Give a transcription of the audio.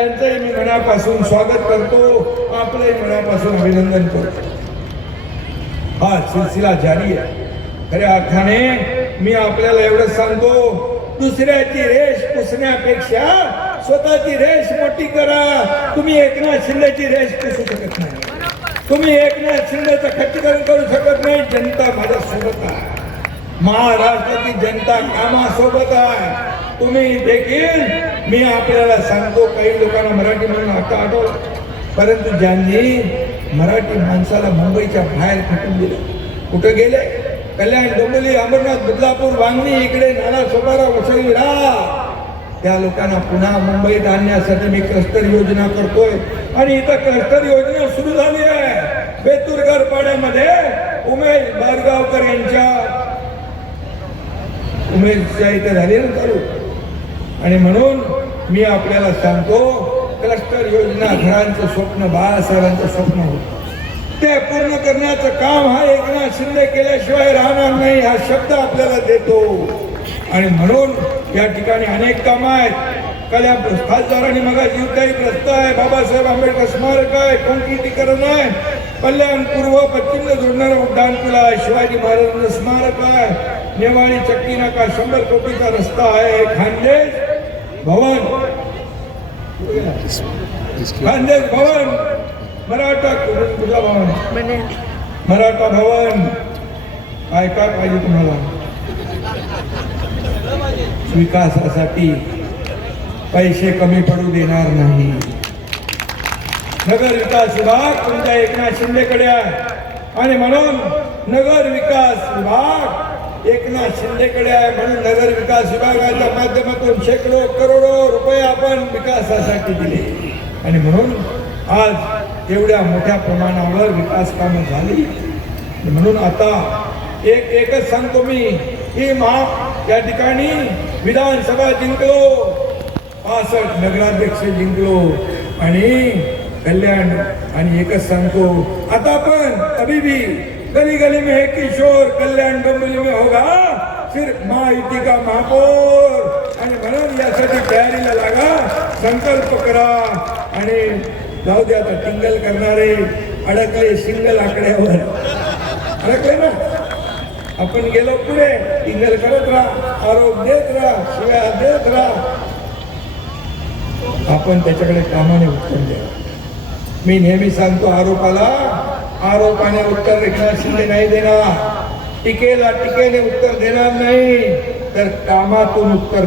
त्यांचंही मी मनापासून स्वागत करतो, आपलंही मनापासून अभिनंदन करतो. हा सिलसिला जारी आहे. खऱ्या अर्थाने मी आपल्याला एवढं सांगतो, दुसऱ्याची रेष पुसण्यापेक्षा स्वतःची रेष मोठी करा. तुम्ही एकनाथ शिंदेची रेष पुसू शकत नाही, तुम्ही एकनाथ शिंदेचं खच्चीकरण करू शकत नाही. जनता माझ्या सोबत आहे, महाराष्ट्राची जनता कामासोबत आहे. तुम्ही देखील, मी आपल्याला सांगतो, काही लोकांना मराठी म्हणून आता आठवलं, परंतु ज्यांनी मराठी माणसाला मुंबईच्या बाहेर फेकून दिलं, कुठं गेले? कल्याण, डोंबिवली, अमरनाथ, बदलापूर, वांगणी, इकडे नालासोपारा, वसई, विरार, त्या लोकांना पुन्हा मुंबईत आणण्यासाठी मी क्लस्टर योजना करतोय. आणि इथं क्लस्टर योजना सुरू झाली आहे. बेतुरगड पाड्यामध्ये उमेश बारगावकर यांच्या उमेशच्या इथे झाली ना चालू. आणि म्हणून मी आपल्याला सांगतो, क्लस्टर योजना घरांचं स्वप्न, बाळासाहेबांचं स्वप्न होतं, ते पूर्ण करण्याचं काम हा एकनाथ शिंदे केल्याशिवाय राहणार नाही, हा शब्द आपल्याला देतो. आणि म्हणून या ठिकाणी अनेक कामं आहेत. कल्या खासदारांनी मग जीवदायी रस्ता आहे, बाबासाहेब आंबेडकर स्मारक आहे, काँक्रिटीकरण आहे, कल्याण पूर्व पश्चिमला जोडणारा उड्डाणपूल आहे, शिवाजी महाराजांचं स्मारक आहे, नेवाळी चक्की नाका 100 कोटीचा रस्ता आहे, खानदेश भवन, खानदेश भवन, मराठा भवन, मराठा भवन, काय काय पाहिजे तुम्हाला विकासासाठी? पैसे कमी पडू देणार नाही. नगर विकास विभाग तुमच्या एकनाथ शिंदेकडे आहे, आणि म्हणून नगर विकास विभाग एकनाथ शिंदेकडे आहे. म्हणून नगर विकास विभागाच्या माध्यमातून शेकडो करोडो रुपये आपण विकासासाठी दिले. आणि म्हणून आज एवढ्या मोठ्या प्रमाणावर विकास कामं झाली. म्हणून आता एकच सांगतो मी, की या ठिकाणी विधानसभा जिंकलो, 65 नगराध्यक्ष जिंकलो, आणि कल्याण, आणि एकच सांगतो, आता पण अभी भी गली गली में है किशोर, कल्याण डोंबिवली में होगा सिर्फ महायुति का महापौर. आणि म्हणून यासाठी तयारीला लागा, संकल्प करा. आणि जाऊ दे, आता टिंगल करणारे अडकले सिंगल आकड्यावर, अडकले ना, आपण गेलो पुढे, टिंगल करत राहा, आरोप देत राहा, शिव्या देत राहा, आपण त्याच्याकडे कामाने उत्तर द्या. मी नेहमी सांगतो, आरोपाने उत्तर एकनाथ शिंदे नाही देणार, टीकेला टीकेने उत्तर देणार नाही, तर कामातून उत्तर